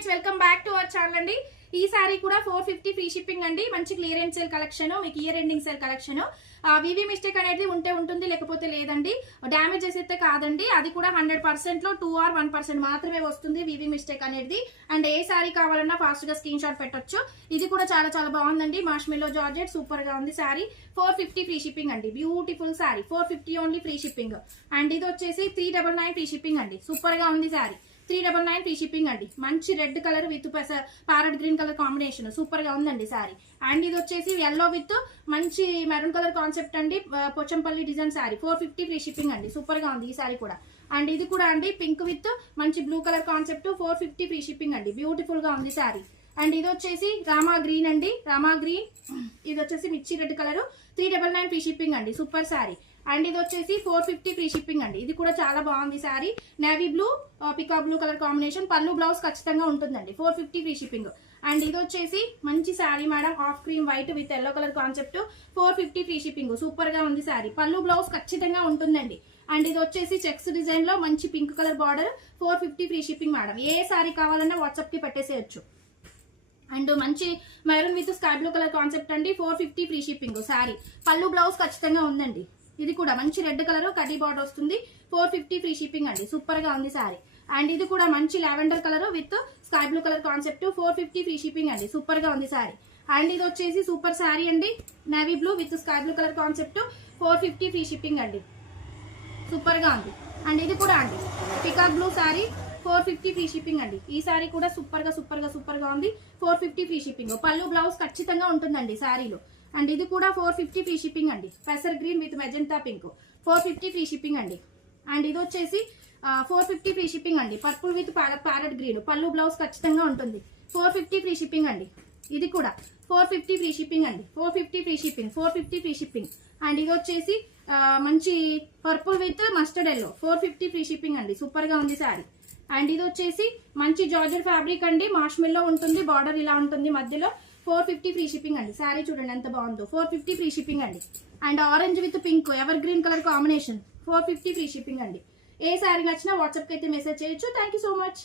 Friends welcome back to our channel అండి. ఈ సారీ కూడా ఫోర్ ఫిఫ్టీ ఫ్రీ షిప్పింగ్ అండి. మంచి క్లియరెన్స్ సేల్ కలెక్షన్ మీకు ఇయర్ ఎండింగ్ సేల్ కలెక్షన్ వివి మిస్టేక్ అనేది ఉంటే ఉంటుంది లేకపోతే లేదండి. డ్యామేజెస్ అయితే కాదండి. అది కూడా హండ్రెడ్ పర్సెంట్లో టూ ఆర్ వన్ పర్సెంట్ మాత్రమే వస్తుంది వివి మిస్టేక్ అనేది. అండ్ ఏ సారీ కావాలన్నా ఫాస్ట్గా స్క్రీన్ షాట్ పెట్టొచ్చు. ఇది కూడా చాలా చాలా బాగుందండి. మాష్మిలో జార్జెట్ సూపర్గా ఉంది sari. Four fifty free shipping అండి. Beautiful sari. Four fifty only free shipping and ఇది వచ్చేసి three double nine free shipping అండి. సూపర్గా ఉంది sari. Three double nine free shipping అండి. మంచి red colour with parrot green colour combination. సూపర్గా ఉందండి సారీ. అండ్ ఇది వచ్చేసి ఎల్లో విత్ మంచి మెరూన్ కలర్ కాన్సెప్ట్ అండి. Pochampally design sari. Four fifty free shipping అండి. సూపర్గా ఉంది ఈ సారీ కూడా. అండ్ ఇది కూడా అండి పింక్ విత్ మంచి blue colour concept. Four fifty free shipping అండి. బ్యూటిఫుల్గా ఉంది సారీ. అండ్ ఇది వచ్చేసి రామా గ్రీన్ అండి. రామా గ్రీన్. ఇది వచ్చేసి మిర్చి red colour. Three double nine free shipping అండి. సూపర్ సారీ. అండ్ ఇది వచ్చేసి ఫోర్ ఫిఫ్టీ ఫ్రీ షిప్పింగ్ అండి. ఇది కూడా చాలా బాగుంది సారీ నేవీ బ్లూ పికా బ్లూ కలర్ కాంబినేషన్ పళ్ళు బ్లౌజ్ ఖచ్చితంగా ఉంటుందండి. Four fifty free shipping. And ఇది వచ్చేసి మంచి sari madam. Half cream white with yellow colour concept four fifty free shipping. సూపర్గా ఉంది సారీ పళ్ళు బ్లౌజ్ ఖచ్చితంగా ఉంటుందండి. అండ్ ఇది వచ్చేసి చెక్స్ డిజైన్లో మంచి pink colour border four fifty free shipping madam. ఏ శారీ కావాలన్నా వాట్సాప్కి పెట్టేసేయచ్చు. అండ్ మంచి maroon with sky blue colour concept అండి. Four fifty free shipping sari. పళ్ళు బ్లౌజ్ ఖచ్చితంగా ఉందండి. ఇది కూడా మంచి రెడ్ కలర్ కడ్డీ బార్డర్ వస్తుంది. ఫోర్ ఫిఫ్టీ ఫ్రీ షిప్పింగ్ అండి. సూపర్గా ఉంది సారీ అండ్ ఇది కూడా మంచి lavender colour with sky blue colour concept four fifty free shipping అండి. సూపర్గా ఉంది సారీ అండ్ ఇది వచ్చేసి సూపర్ సారీ అండి. Navy blue with sky blue colour concept four fifty free shipping అండి. సూపర్గా ఉంది. అండ్ ఇది కూడా అండి. Peacock blue sari four fifty free shipping అండి. ఈ సారీ కూడా సూపర్గా సూపర్గా సూపర్గా ఉంది. ఫోర్ ఫిఫ్టీ ఫ్రీ షిప్పింగ్ పళ్ళు బ్లౌజ్ ఖచ్చితంగా ఉంటుందండి సారీలో అండ్ ఇది కూడా ఫోర్ ఫిఫ్టీ ఫ్రీ షిప్పింగ్ అండి. పెసర్ green with magenta pink. Four fifty free shipping అండి. అండ్ ఇది వచ్చేసి ఫోర్ ఫిఫ్టీ ఫ్రీ షిప్పింగ్ అండి. Purple with parrot green. పళ్ళు బ్లౌజ్ ఖచ్చితంగా ఉంటుంది. ఫోర్ ఫిఫ్టీ ఫ్రీ షిప్పింగ్ అండి. ఇది కూడా ఫోర్ ఫిఫ్టీ ఫ్రీ షిప్పింగ్ అండి. Four fifty free shipping four fifty free shipping. And ఇది వచ్చేసి మంచి purple with mustard yellow. Four fifty free shipping అండి. సూపర్గా ఉంది సారీ అండ్ ఇది వచ్చేసి మంచి జార్జర్ ఫ్యాబ్రిక్ అండి. మార్ష్మిల్లో ఉంటుంది బార్డర్ ఇలా ఉంటుంది మధ్యలో. ఫోర్ ఫిఫ్టీ ఫ్రీ షిప్పింగ్ అండి. సారీ చూడండి ఎంత బాగుందో. ఫోర్ ఫిఫ్టీ ఫ్రీ షిప్పింగ్ అండి. And orange with pink evergreen colour combination. Four fifty free shipping అండి. ఏ శారీ నచ్చినా వాట్సాప్కి అయితే మెసేజ్ చేయొచ్చు. Thank you so much.